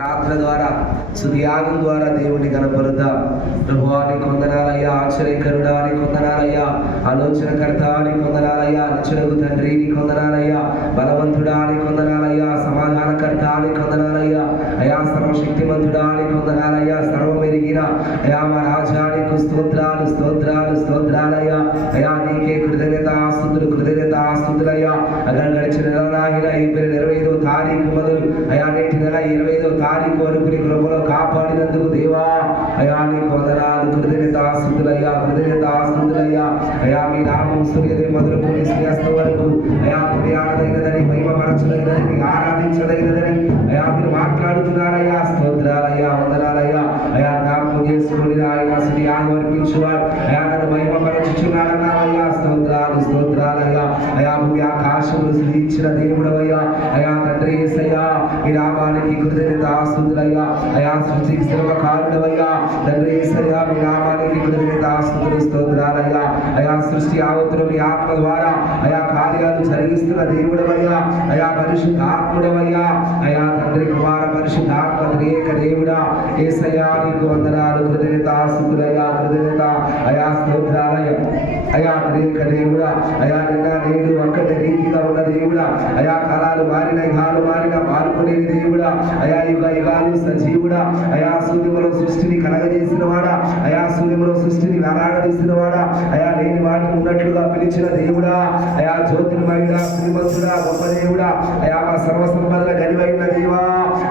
ప్రార్థన ద్వారా సుధ్యాగం ద్వారా దేవుని కనపరుద్దాం. ప్రభువాని కొందనాలయ్యా ఆశ్చర్యకరుడా అని కొందనాలయ్యా ఆలోచనకర్త అని కొందనాలయ్యా నిచ్చునకు తండ్రి నీ కొందనాలయ్యా బలవంతుడా అని కొందనాలయ్యా సమాధానకర్త అని కొందనాలయ్యా అయా సర్వశక్తిమంతుడా అని కొందనాలయ్యా సర్వమెరిగిన అయా మా రాజానికి స్తోత్రాలు స్తోత్రాలు స్తోత్రాలయ్యా. అయా నీకే కృతజ్ఞత ఆస్తుతులు కృతజ్ఞత ఆస్తుతులయ్యా. అక్కడ గడిచిన నెల నాయన ఏప్రిల్ ఇరవై ఐదో తారీఖు మొదలు అయా నేటి నెల ఇరవై ఐదో కోరికని వరకు కృపలో కాపాడినందుకు దేవా అయా నీ వందనాలు కృతజ్ఞత ఆస్తుతులయ్యా కృతజ్ఞత ఆస్తుతులయ్యా అయా మీ నామం సూర్యోదయం మొదలుకొని శ్రేయస్త వరకు. అయా ప్రయాణదైనదని మహిమపరచదైనదని మీకు ఆరాధించదైనదని అయా మీరు మాట్లాడుతున్నారయ్యా స్తోత్రాలయ్యా వందనాలయ్యా అయా జ్ఞాపకం చేసుకుని ఆయన శ్రీ ఆగవర్పించువారు అయా నన్ను మహిమపరచుచున్నారన్నారయ్యా స్తోత్రాలు స్తోత్రాలయ్యా అయా భూమి ఆకాశములు సృష్టించిన దేవుడవయ్యా అయా తండ్రి యేసయ్యా మీ నామానికి కృతజ్ఞత ఆస్తుతులయ్యా అయా సృష్టికి సర్వకారుడవయ్యా తండ్రి ఏసయ్యా మీ నామానికి కృతజ్ఞత ఆస్తుతులు స్తోత్రాలయ్యా. అయా సృష్టి ఆవతులు మీ ఆత్మ ద్వారా అయా కార్యాలు జరిగిస్తున్న దేవుడవయ్యా. అయా పరిశుద్ధ ఆత్ముడవయ్యా అయా తండ్రి కుమార పరిశుద్ధ ఆత్మ త్రియేక దేవుడా. ఏసయ్యా నీకు వందనాలు కృతజ్ఞత ఆస్తుతులయ్యా కృతజ్ఞత. అయా స్తోత్రాలయ్యా. అయా అనేక దేవుడా అయా నిన్న నేడు ఒక్కటి రీతిగా ఉన్న దేవుడా అయా కాలాలు మారిన యుగాలు మారిన మార్పులేని దేవుడా అయా యుగ యుగాలు సజీవుడా అయా సూర్యములో సృష్టిని కలగజేసిన వాడా అయా సూర్యములో సృష్టిని వేలాడదీసిన వాడా అయా లేని వాటిని ఉన్నట్లుగా పిలిచిన దేవుడా అయా జ్యోతిర్మయుడా శ్రీమంతుడా గొప్ప దేవుడా అయా మా సర్వసంపదల గనివైన దేవా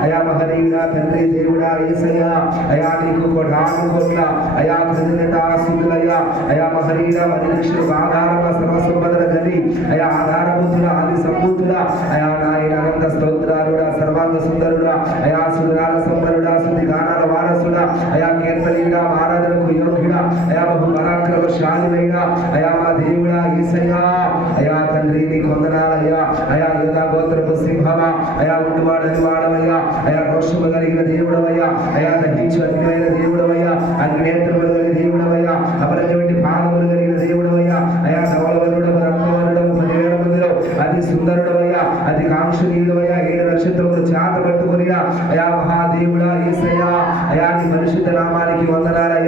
అయా మహనీయుడా తండ్రి దేవుడా ఏసయ్యా అయా నీకు కొడాను కొట్ల అయా కృతజ్ఞత ఆస్తులయ్యా అయా మహనీయుడా మనిషులకు ఆధారంగా సర్వసంపదల గని అయా ఆధారభూతుడా ఆది సంబూతుడా అయా నాయన అనంత స్తోత్రాలుడా సర్వాంగ సుందరుడా. అయా సుందరాల సంబరుడా శుద్ధి గానాల వారసుడా. అయా కీర్తనీయుడా ఆరాధనకు యోగ్యుడా. అయా బహు పరాక్రమశాలినైనా అయా మా దేవుడా ఈసయ్యా అయా తండ్రి నీ కొందనాలయ్యా. అయా యోధా గోత్రపు సింహమా. అయా ఉండువాడని వాడవయ్యా. అయా రోషము కలిగిన దేవుడవయ్యా. అయా దహించు అగ్నిమైన దేవుడవయ్యా. అగ్నేత్రములు కలిగిన దేవుడవయ్యా. అమరటువంటి పాదములు కలిగిన దేవుడవయ్యా అయా ధవలవరుడము రత్నవరుడము పదివేల మందిలో అతి అది అతి ఏడు నక్షత్రములు చేత పట్టుకొనియా అయా మహాదేవుడా ఏసయ్యా అయా నీ పరిశుద్ధ నామానికి వందనాలయ్యా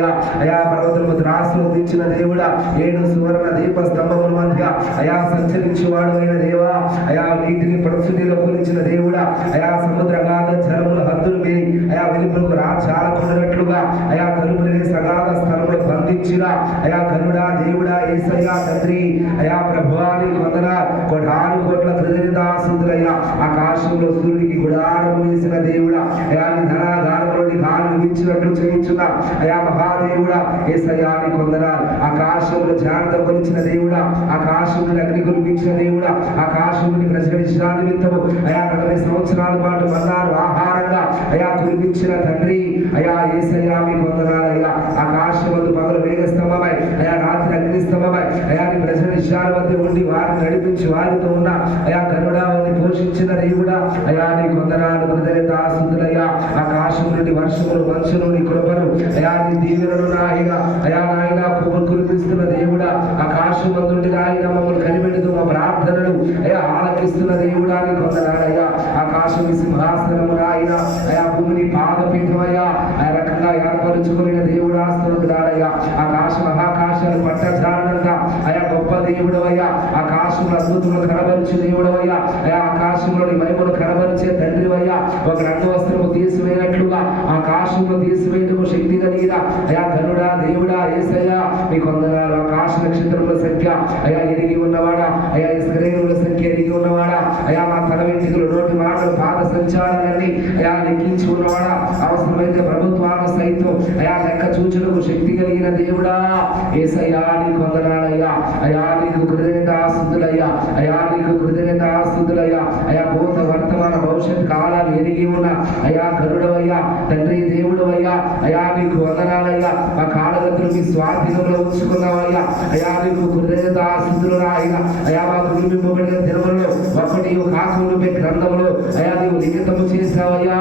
అయా పర్వతము త్రాసులు తీర్చిన దేవుడా ఏడు సువర్ణ దీప స్తంభముల మధ్య అయా సంచరించువాడు అయిన దేవా అయా నీటిని ప్రస్తుతిలో పోలించిన దేవుడా అయా సముద్ర గాధ జలముల హద్దులు మీరి అయా వెలుపులకు రాచాలకున్నట్లుగా అయా తలుపులని సగాధ స్థలములు బంధించిన అయా కనుడా దేవుడా ఏసయ్యా తండ్రి అయా ప్రభువాని కొందన కోటాను కోట్ల కృతజ్ఞతాసుతులయ్యా ఆకాశంలో సూర్యుడికి గుడారం వేసిన దేవుడు గాలి చేయించున్న అయా మహాదేవుడా ఏసయ్యా నీ కొందన ఆకాశంలో జాగ్రత్త కొలిచిన దేవుడా ఆకాశంలో అగ్ని కురిపించిన దేవుడా ఆకాశంలోని ప్రజల విశ్రాంతి నిమిత్తము. అయా నలభై సంవత్సరాల పాటు మన్నాడు ఆహారంగా అయా కురిపించిన తండ్రి అయా ఏసయ్యా మీ వందనాలయ్యా ఆకాశమందు పగలు వేగ స్తంభమై అయా రాత్రి అగ్ని స్తంభమై అయా నీ ప్రజల విషయాల మధ్య ఉండి వారిని నడిపించి వారితో ఉన్న అయా కరుణాన్ని పోషించిన దేవుడా అయా నీ కొందనాలు కృతజ్ఞత ఆశుద్ధులయ్యా ఆకాశం నుండి వర్షములు మనుషులు నీ కృపను అయా నీ దీవెనలు నాయన. అయా నాయన కురిపిస్తున్న దేవుడా ఆకాశం నుండి నాయన మమ్మల్ని కనిపెడుతూ మా ప్రార్థనలు. అయా ఆలకిస్తున్న దేవుడా నీ కొందనాలయ్యా. ఆకాశం సింహాసనము నాయన. అయా భూమిని పాదపీఠమయ్యా ఆ రకంగా ఏర్పరుచుకున్న దేవుడా ఆకాశ మహాకాశాలు పట్టజాలంగా అయా గొప్ప దేవుడవయ్యా. ఆకాశంలో అద్భుతములు కనబరిచే దేవుడవయ్యా. అయా ఆకాశంలోని మహిమను కనబరిచే తండ్రివయ్యా. ఒక రెండు వస్త్రము తీసివేయనట్లుగా. ఆకాశంలో తీసివేయటకు శక్తి కలిగిన. అయా ధనుడా దేవుడా ఏసయ్యా. మీ కొందనాలు ఆకాశ నక్షత్రముల సంఖ్య. అయా ఎరిగి ఉన్నవాడా? అయా ఇస్కరేణుల సంఖ్య ఎరిగి ఉన్నవాడా? అయా మా తల వెంట్రుకలు నోటి మాటలు పాద సంచారాలన్నీ. అయా లెక్కించి ఉన్నవాడా? అవసరమైతే ప్రభుత్వాలు సైతం అయా లెక్క చూచుటకు శక్తి కలిగిన దేవుడా. ఏసయ్యా నీకు వందనాలయ్యా. అయా నీకు కృతజ్ఞత ఆస్తులయ్యా అయా నీకు కృతజ్ఞత ఆస్తులయ్యా అయా భూత వర్తమాన భవిష్యత్ కాలాలు ఎరిగి ఉన్న అయా కరుడవయ్యా తండ్రి దేవుడవయ్యా. అయ్యా అయా నీకు వందనాలయ్యా. మా కాలగతులు మీ స్వాధీనంలో ఉంచుకున్నావయ్యా. అయా నీకు కృతజ్ఞతాస్తుతులు ఆయన అయా మా నియమింపబడిన తెలుగులో ఒకటి కాకుండా మీ గ్రంథంలో అయా నీవు లిఖితము చేసావయ్యా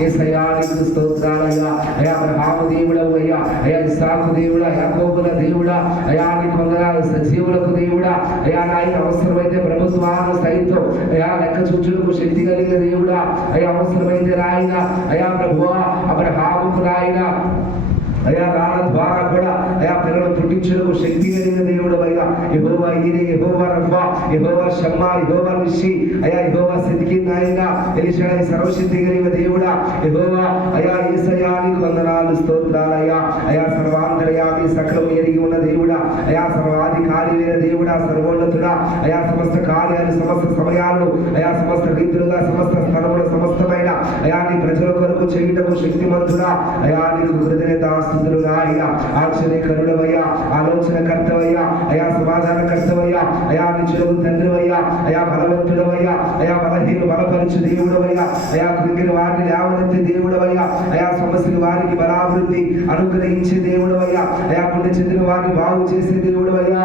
ఏసయ్యా స్తోత్రాలయ్యా. అయా బ్రహాము దేవుడవు అయ్యా. అయా ఇసాకు దేవుడా యాకోబుల దేవుడా. అయా నీకు వందనాలు సజీవులకు దేవుడా. అయా నాయన అవసరమైతే ప్రభుత్వాలు సైతం. అయా లెక్క చూచులకు శక్తి కలిగిన దేవుడా. అయా అవసరమైతే రాయన అయా ప్రభువా అబ్రహాముకు రాయన అయా రాళ్ళ ద్వారా కూడా అయా పిల్లలు పుట్టించడానికి శక్తి కలిగిన దేవుడు అయ్యా ఎహోవా ఈరే ఎహోవా రఫా ఎహోవా షమ్మా ఎహోవా నిషి అయా ఎహోవా సిద్ధికి నాయన ఎలిషాని సర్వశక్తి కలిగిన దేవుడా. ఎహోవా అయా ఈసయా నీకు వందనాలు స్తోత్రాలయ్యా. అయా సర్వాంతర్యామి సకలం ఎరిగి ఉన్న దేవుడా. అయా సర్వాధికారి అయిన దేవుడా సర్వోన్నతుడా. అయా సమస్త కార్యాలు సమస్త సమయాలు అయా సమస్త రీతులుగా సమస్త స్థలముల సమస్తమైన. అయా నీ ప్రజల కొరకు చేయుటకు శక్తిమంతుడా. అయా నీకు కృతజ్ఞతాస్తుతులుగా అయ్యా ఆశ్చర్యకరుడవయ్యా. ఆలోచన కర్తవయ్యా అయా సమాధాన కర్తవయ్యా అయా నిచులకు తండ్రివయ్యా అయా బలవంతుడవయ్యా అయా బలహీన బలపరచు దేవుడవయ్యా అయా కృంగిన వారిని లేవనెత్తి దేవుడవయ్యా అయా సమస్యలు వారికి బలాభివృద్ధి అనుగ్రహించే దేవుడవయ్యా అయా పుణ్య చెందిన వారిని బాగు చేసే దేవుడవయ్యా.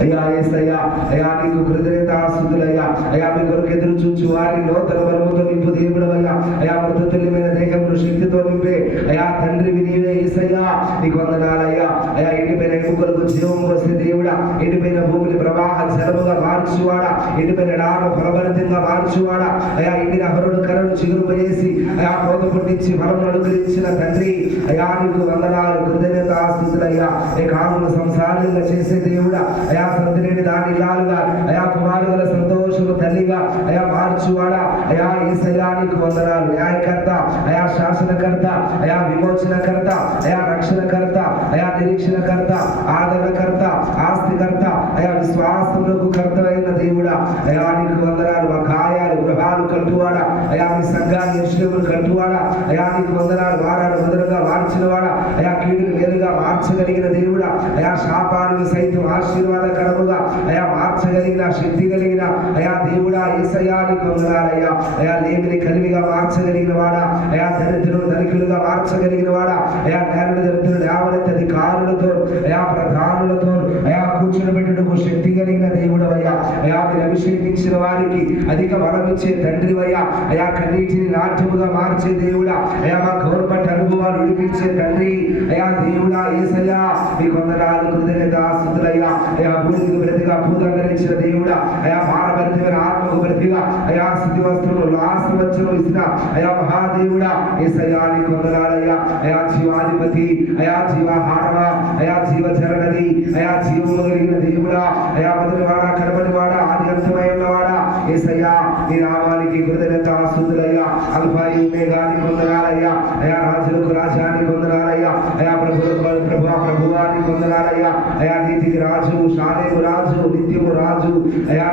అయ్యా ఏసయ్యా అయ్యా నీకు కృతజ్ఞతాస్తుతులయ్యా అయ్యా మీ కొరకు ఎదురు చూచు వారి లోతల బలముతో నింపు దేవుడవయ్యా అయా మృతతుల్యమైన దేహమును శక్తితో నింపే అయ్యా తండ్రి నీవే ఏసయ్యా నీకు వందనాలయ్యా అయ్యా ఎండిపోయిన ఎముకలకు జీవం వస్తే దేవుడా ఎండిపోయిన భూమిని ప్రవాహ జలముగా మార్చువాడా ఎండిపోయిన డాను ఫలభరితంగా మార్చువాడా అయా ఎండిన హరుడు కరుడు చిగురు చిగురుపజేసి అయా కోత పుట్టించి ఫలమును అనుగ్రహించిన తండ్రి అయా నీకు వందనాలు కృతజ్ఞత ఆస్తులయ్యా ఏ కాములు సంసారంగా చేసే దేవుడా అయా అయా సంతలేని దాని ఇల్లాలుగా అయా కుమారుల సంతోషము తల్లిగా. అయా మార్చువాడా? అయా ఈసయ్యా నీకు వందనాలు. న్యాయకర్త అయా శాసనకర్త అయా విమోచనకర్త అయా రక్షణకర్త అయా నిరీక్షణకర్త ఆదరణకర్త ఆస్తికర్త అయా విశ్వాసములకు కర్తవైన దేవుడా. అయా నీకు వందనాలు. మా కార్యాలు గృహాలు కట్టువాడా? అయా మీ సంఘాన్ని యశ్వములు కట్టువాడా? అయా నీకు వందనాలు. వారాలు మొదలుగా మార్చినవాడా? అయా కీడులు వేరుగా మార్చగలిగిన దేవుడా? అయా శాపాలను సైతం ఆశీర్వాద కడముగా అయా మార్చగలిగిన శక్తి కలిగిన అయా దేవుడా ఏసయ్యా నీకు వందనాలయ్యా అయా లేమిని కలిమిగా మార్చగలిగిన వాడా. అయా దరిద్రులు ధనికులుగా మార్చగలిగిన వాడా. అయా నేరుడు దరిద్రుడు లేవనెత్తి కారులతో అయా ప్రధానులతో అయా కూర్చుని పెట్టుటకు శక్తి కలిగిన దేవుడు అయ్యా అయా మీరు అభిషేకించిన వారికి అధిక బలం ఇచ్చే తండ్రి అయ్యా అయా కన్నీటిని నాట్యముగా మార్చే దేవుడా. అయా మా గౌరవపట్టి అనుభవాలు విడిపించే తండ్రి. అయా దేవుడా ఏసయ్యా మీ కొందరాలు కృతజ్ఞత ఆస్తులయ్యా అయా భూమికి ప్రతిగా భూదండరించిన దేవుడా. అయా భారభరితమైన ఆత్మకు ప్రతిగా అయా స్థితి వస్త్రము లాసవచ్చము ఇచ్చిన అయా మహాదేవుడా. ఏ సయాని కొందరాలయ్యా అయా జీవాధిపతి అయా జీవాహారవ అయా జీవ జరగది అయా జీవము కలిగిన దేవుడా. అయా మొదటివాడా కడపటివాడా ఆది అంతమై ఉన్నవాడా. ఏసయ్యా నీ నామానికి కృతజ్ఞత ఆస్తులయ్యా అల్ఫాయి మేఘాని కొందరాలయ్యా అయా రాజులకు రాజా కొందనాలయ్యా అయా ప్రభులకు ప్రభు ప్రభువాని కొందనాలయ్యా అయా నీతికి రాజు శాలేము రాజు నిత్యము రాజు అయా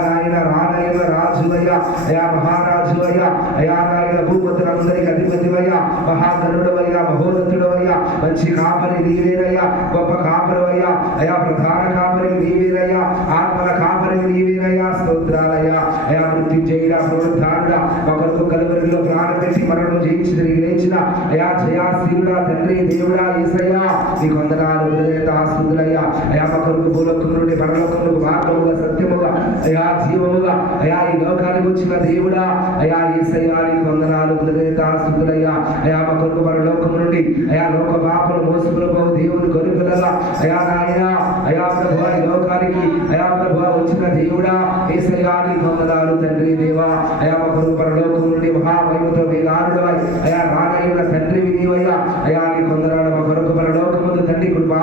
రా రానయ్య అయా మహారాజులయ్యా అయా నాయన భూపతులందరికీ అధిపతివయ్యా మహాధనుడవయ్యా మహోన్నతుడవయ్యా మంచి కాపరి నీవేనయ్యా గొప్ప కాపరవయ్యా అయా ప్రధాన కాపరి నీవేనయ్యా ఆత్మల కాపరి నీవేనయ్యా స్తోత్రాలయ్యా అయా మృత్యుంజయుడా పునరుద్ధారుడా ఒకరు కలువరిలో ప్రాణ పెట్టి మరణం జయించి తిరిగి లేచిన అయా జయాశీరుడా తండ్రి దేవుడా ఈసయ్యా నీకు వందనాలు హృదయత ఆస్తులయ్యా అయా ఒకరు భూలోకం నుండి పరలోకములకు మార్గముగా సత్యముగా అయా జీవముగా అయా ఈ లోకానికి వచ్చిన దేవుడా అయా ఈసయ్యా నీకు వందనాలు హృదయత ఆస్తులయ్యా అయా మా కొరకు పరలోకము నుండి అయా లోక పాపలు మోసుకులకు దేవుని కొనుకలుగా అయా నాయన అయా ప్రభు ఈ లోకానికి అయా ప్రభు వచ్చిన దేవుడా ఏసయ్యా నీకు వందనాలు తండ్రి దేవా. అయా మా కొరకు పరలోకం నుండి మహామహిమతో వేలారుడవై అయా రానయ్యున్న తండ్రి నీవయ్యా అయా నీ కొందరాడు మా కొరకు పరలోకముందు తండ్రి కుటుంబ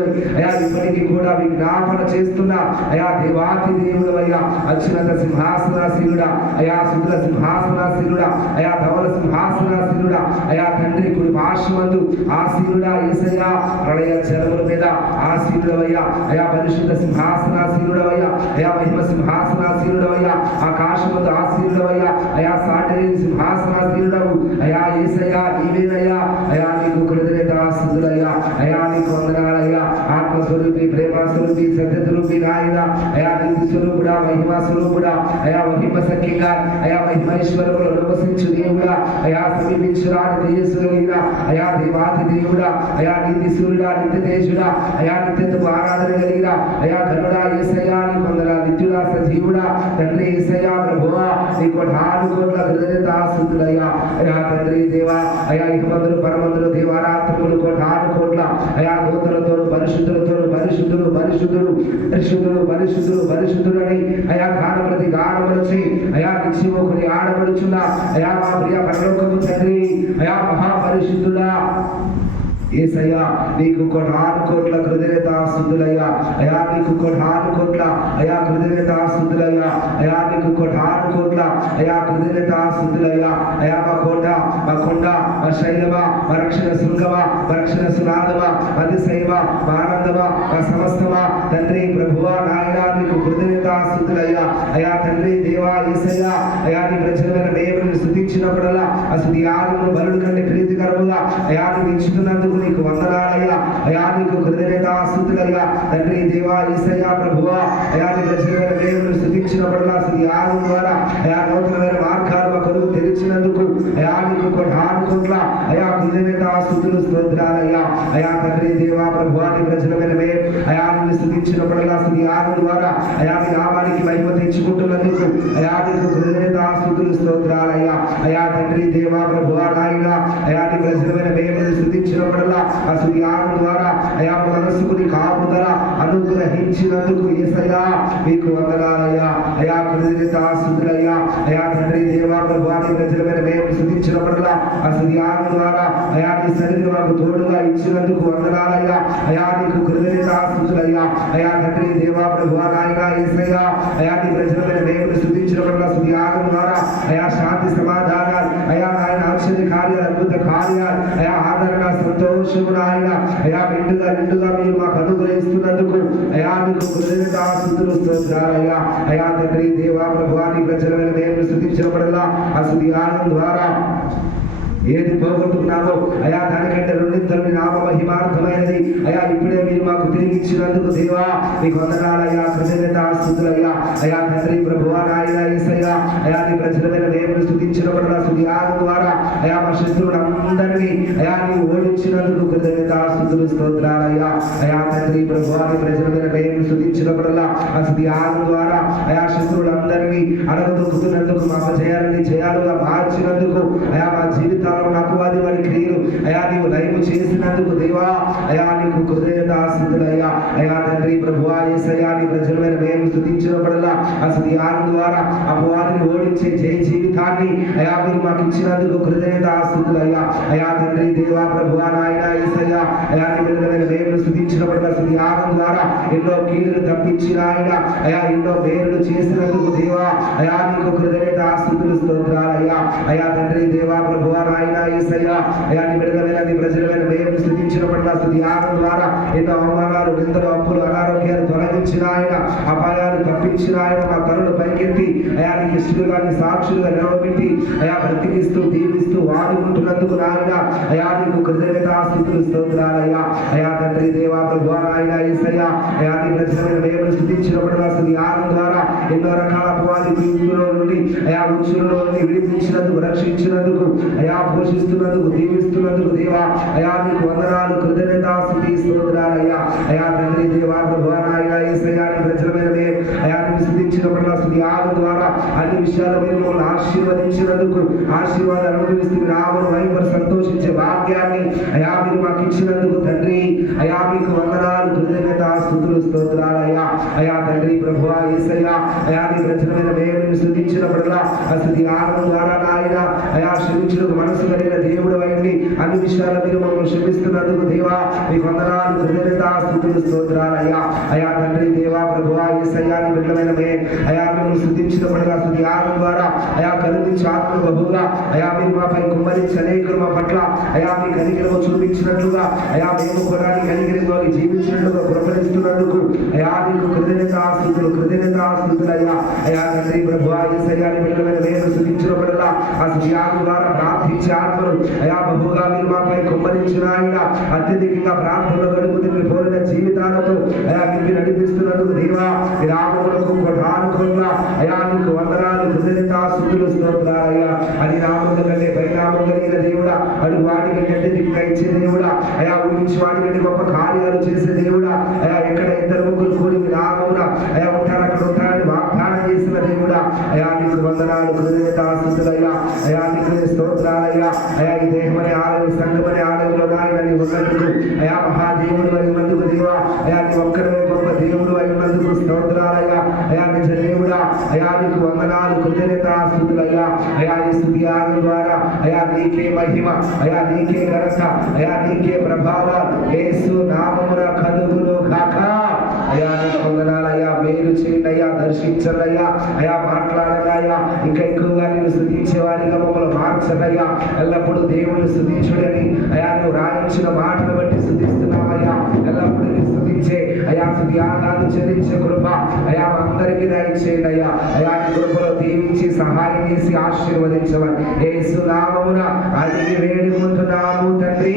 ఆశ్రమం కూర్చుని అయా ఇప్పటికీ కూడా విజ్ఞాపన చేస్తున్న అయా దేవాతి దేవుడు అయ్యా అత్యున్నత సింహాసనాశీనుడా అయా శుద్ర సింహాసనాశీనుడా అయా ధవల సింహాసనాశీనుడా అయా తండ్రి కుడి ఆశ్రమందు ఆశీనుడా ఏసయ్యా ప్రళయ జలముల మీద ఆశీనుడవయ్యా అయా పరిశుద్ధ సింహాసనాశీనుడవయ్యా అయా మహిమ సింహాసనాశీనుడవయ్యా ఆకాశమందు ఆశీనుడవయ్యా అయా సాటి సింహాసనాశీనుడవు అయా ఏసయ్యా నీవేనయ్యా అయా నీకు కృతజ్ఞతాస్తుతులయ్యా అయా నీకు వందనాలయ్యా ఆత్మస్వరూపి ప్రేమ స్వరూపి సత్య స్వరూపి నాయన అయా నీతి స్వరూపుడా మహిమ స్వరూపుడా అయా మహిమ సఖ్యంగా అయా మహిమేశ్వరములు నివసించు దేవుడా అయా సమీపించురాని తేజస్సు అయా దేవాతి దేవుడా అయా నీతి సూర్యుడా నిత్య తేజుడా అయా నిత్యత్వ ఆరాధన కలిగిన అయా ధనుడా ఏసయ్యా నీ కొందర నిత్యుడా సజీవుడా తండ్రి ఏసయ్యా ప్రభువా నీ కొఠాను కోట్ల హృదయత అయా తండ్రి దేవా అయా ఇహమందులు పరమందులు దేవారా కోటాను కోట్ల అయా దూతలతో పరిశుద్ధుడు పరిశుద్ధుడు పరిశుద్ధుడు పరిశుద్ధుడు పరిశుద్ధుడు అని అయా గానములది గానములచి అయా నిత్యముకుని ఆడబడుచున్నా అయా మా ప్రియ పరలోకము తండ్రి అయా మహాపరిశుద్ధుడా. ఏసయ్యా నీకు కోటాను కోట్ల హృదయత అయా నీకు కోటాను కోట్ల అయా హృదయత అయా నీకు కోటాను కోట్ల అయా హృదయత అయా మా కొండ మా కొండ మా శైలవ మా రక్షణ శృంగవ మా రక్షణ సునాదమ అతిశైవ మా ఆనందవ మా సమస్తవ తండ్రి ప్రభువ నాయన నీకు హృదయత అయా తండ్రి దేవా ఏసయ్యా అయా నీ ప్రజలమైన మేముని స్థుతించినప్పుడల్లా అసలు యాగమును బలుడు కంటే ప్రీతికరముగా అయా నువ్వు నీకు వందనాలయ్యా. అయా నీకు హృదయత తండ్రి దేవా ఈసయ్యా ప్రభువా. అయా నీ దేవుని స్థుతించినప్పుడల్లా అసలు యాగం ద్వారా అయా నూతనమైన మార్గాలు మా కొరకు తెరిచినందుకు అయా నీకు కొట్ల అయా కృతజ్ఞత స్థుతులు స్తోత్రాలయ్యా అయా తండ్రి దేవా ప్రభు నీ ప్రజలమైన మే అయా నిన్ను స్థుతించినప్పుడల్లా స్థుతి ఆరు ద్వారా అయా మీ నామానికి మహిమ తెచ్చుకుంటున్నందుకు అయా నీకు కృతజ్ఞత స్థుతులు స్తోత్రాలయ్యా అయా తండ్రి దేవా ప్రభు నాయన అయా నీ ప్రజలమైన మేము స్థుతించినప్పుడల్లా ఆ స్థుతి ఆరు ద్వారా అయా మనస్సుకు నీ కాపుదల అనుగ్రహించినందుకు ఏసయ్యా మీకు వందనాలయ్యా అయా కృతజ్ఞత స్థుతులయ్యా అయా తండ్రి దేవా ప్రభువా నీ ప్రజలమైన మేము స్థుతించినప్పుడల్లా అసలు యాగం ద్వారా అయా నీ సన్నిధి మాకు తోడుగా ఇచ్చినందుకు వందనాలయ్యా అయా నీకు కృతజ్ఞత ఆశించులయ్యా అయా తండ్రి దేవా ప్రభువా నాయన ఏసయ్యా. అయా నీ ప్రజలమైన దేవుని స్థుతించినప్పుడల్లా అసలు యాగం ద్వారా అయా శాంతి సమాధానాలు. అయా ఆయన ఆశ్చర్య కార్యాలు అద్భుత కార్యాలు. అయా ఆదరణ సంతోషము నాయన. అయా నిండుగా నిండుగా మీరు మాకు అనుగ్రహిస్తున్నందుకు అయా నీకు కృతజ్ఞత స్థుతులు స్తోత్రాలయ్యా అయా తండ్రి దేవా ప్రభువాని ప్రజలమైన మేము స్థుతించబడలా ఆ యాగం ద్వారా ఏది పోగొట్టుకున్నామో అయా దానికంటే రెండింతలు నామ మహిమార్థమైనది అయా ఇప్పుడే ఇచ్చినందుకు దేవా మీకు వందనాలయ్యా కృతజ్ఞత స్థుతులయ్యా అయా తండ్రి ప్రభువా నాయన ఈసయ్యా అయా నీ ప్రజలమైన మేము స్థుతించినప్పుడు స్థుతి యాగం ద్వారా అయా మా శత్రువులందరినీ అయా నీవు ఓడించినందుకు కృతజ్ఞత స్థుతులు స్తోత్రాలయ్యా అయా తండ్రి ప్రభువా నీ ప్రజలమైన మేము స్థుతించినప్పుడల్లా ఆ స్థుతి యాగం ద్వారా అయా శత్రువులందరినీ అడగదొక్కుతున్నందుకు మా జయాలని జయాలుగా మార్చినందుకు అయా మా జీవితాలను నాకు అది వాడి క్రియలు అయా నీవు లైవ్ చేసినందుకు దేవా అయా నీకు కృతజ్ఞత స్థుతులయ్యా అయా తండ్రి ప్రభువా యేసయ్యా నీ ప్రజలమైన మేము స్థుతించినప్పుడల్లా అసలు యాగం ద్వారా అపవాదిని ఓడించే జయ జీవితాన్ని అయా మీరు మాకు ఇచ్చినందుకు కృతజ్ఞత అయ్యా. అయా తండ్రి దేవా ప్రభువా నాయన యేసయ్యా అయా నీ ప్రజలమైన మేము స్థుతించినప్పుడల్లా అసలు యాగం ద్వారా ఎన్నో కీడులు తప్పించిన ఆయన అయా ఎన్నో మేలులు చేసినందుకు దేవా అయా నీకు కృతజ్ఞత స్థుతులు స్తోత్రాలయ్యా అయా తండ్రి దేవా ప్రభువా నాయన యేసయ్యా అయా నీ బిడ్డలమైన నీ ప్రజలమైన మేము స్థుతించినప్పుడల్లా స్థుతి యాగం ద్వారా ఎన్నో అవమానాలు నిందలు అప్పులు అనారోగ్యాలు తొలగించిన ఆయన అపాయాలు తప్పించిన ఆయన మా కరుణ పైకెత్తి అయా నీకు ఇష్టలుగా సాక్షులుగా నిలవబెట్టి అయా బ్రతికిస్తూ దీవిస్తూ వాడుకుంటున్నందుకు నాయన అయా నీకు కృతజ్ఞతాస్తుతులు స్తోత్రాలయ్యా. అయా తండ్రి దేవా ప్రభు నాయన యేసయ్యా అయా నీ ప్రజలమైన మేము స్థుతించినప్పుడు అసలు యాగం ద్వారా ఎన్నో రకాల అపవాది పీడులో నుండి అయా ఉచ్చులలో నుండి విడిపించినందుకు రక్షించినందుకు అయా పోషిస్తున్నందుకు దీవిస్తున్నందుకు దేవా అయా నీకు వందనాలు కృతజ్ఞత స్తోత్రాలయ్యా అయా తండ్రి దేవా ప్రభువా నాయన యేసయ్యా నీ ప్రజలమైన మేము అయా నీవు స్థుతించినప్పుడు అసలు యాగం ద్వారా అన్ని విషయాల మీద మమ్మల్ని ఆశీర్వదించినందుకు ఆశీర్వాదాలు అనుభవిస్తూ రావడం వైపు సంతోషించే భాగ్యాన్ని అయా మీరు మాకు ఇచ్చినందుకు తండ్రి. అయా మీకు వందనాలు కృతజ్ఞత స్థుతులు స్తోత్రాలయ్యా యేసయ్యా అయా నీ ప్రజలమైన మేము స్థుతించినప్పుడల్లా ఆ స్థుతి ఆగం ద్వారా అయా క్షమించులకు మనసు కలిగిన దేవుడు అయింది అన్ని విషయాల మీరు మమ్మల్ని క్షమిస్తున్నందుకు దేవా మీ వందనాలు కృతజ్ఞత స్థుతులు స్తోత్రాలు అయ్యా. అయా తండ్రి దేవా ప్రభువా యేసయ్యా నీ బిడ్డలమైన మే అయా మేము స్థుతించినప్పుడల్లా శుద్ధి ఆత్మ ద్వారా అయా కరుణించి ఆత్మ బహుగా అయా మీరు మాపై కుమ్మరించి అనేకులు మా పట్ల అయా మీ కనికరము చూపించినట్లుగా అయా మేము కూడా నీ కనికరంలో జీవించినట్లుగా పురపరిస్తున్నందుకు అయా నీకు కృతజ్ఞత స్థుతులు కృతజ్ఞత స్థుతులు అయ్యా. అయా తండ్రి ప్రభు ఈ శరీరాన్ని బిడ్డలమైన మేము స్థుతించినప్పుడల్లా ఆ స్థుతి ద్వారా ప్రార్థించే ఆత్మను అయా బహుగా మీరు మాపై కుమ్మరించిన ఆయన అత్యధికంగా ప్రార్థనలో గడుపుతున్న కోరిన జీవితాలతో అయా మీరు నడిపిస్తున్నందుకు దేవా ఈ రామములకు ప్రధానుకున్న అయా నీకు వందనాలు కృతజ్ఞతా శుద్ధులు స్తోత్రాలయ్యా అది నామముల కంటే పరిణామం కలిగిన దేవుడా. అడు వాడి కంటే దిక్కు ఇచ్చే దేవుడా. అయా ఊహించి వాడి కంటే గొప్ప కార్యాలు చేసే దేవుడా. అయా ఎక్కడ ఇద్దరు ముగ్గురు కూడి మీ నామమున అయా ఉంటారు అక్కడ ఉంటారని వాగ్దానం చేసిన దేవుడా అయా నీకు వందనాలు కృతజ్ఞతా స్థుతులయ్యా అయా నీకు స్తోత్రాలయ్యా. అయా ఈ దేహమనే ఆలయం సంఘమనే ఆలయంలో నాయన నీ ఉన్నందుకు. అయా మహాదేవుడు అయి ఉన్నందుకు దేవా. అయా నీ ఒక్కడే గొప్ప దేవుడు అయి ఉన్నందుకు స్తోత్రాలయ్యా. అయా నిజ దేవుడా. అయా నీకు వందనాలు కృతజ్ఞతా స్థుతులయ్యా అయా ఈ స్థుతి ఆగం ద్వారా. అయా నీకే మహిమ. అయా నీకే ఘనత. అయా నీకే ప్రభావం. ఏసు నామమున కలుగును కాక అయా నీకు వందనాలయ్యా. మేలు చేయండి అయ్యా. దర్శించండి అయ్యా. అయా ఇంకా ఎక్కువగా నేను స్థుతించేవాడిగా మమ్మల్ని మార్చదయ్యా అయ్యా ఎల్లప్పుడూ దేవుని స్థుతించుడని అయా నువ్వు రాయించిన మాటను బట్టి స్థుతిస్తున్నావయ్యా. ఎల్లప్పుడూ నీ స్థుతించే అయా స్థుతి ఆదాలు చెల్లించే కృప అయా మా అందరికీ దయచేయండి అయ్యా. అయా కృపలో దీవించి సహాయం చేసి ఆశీర్వదించమని ఏ సునామమున అడిగి వేడుకుంటున్నాము తండ్రి.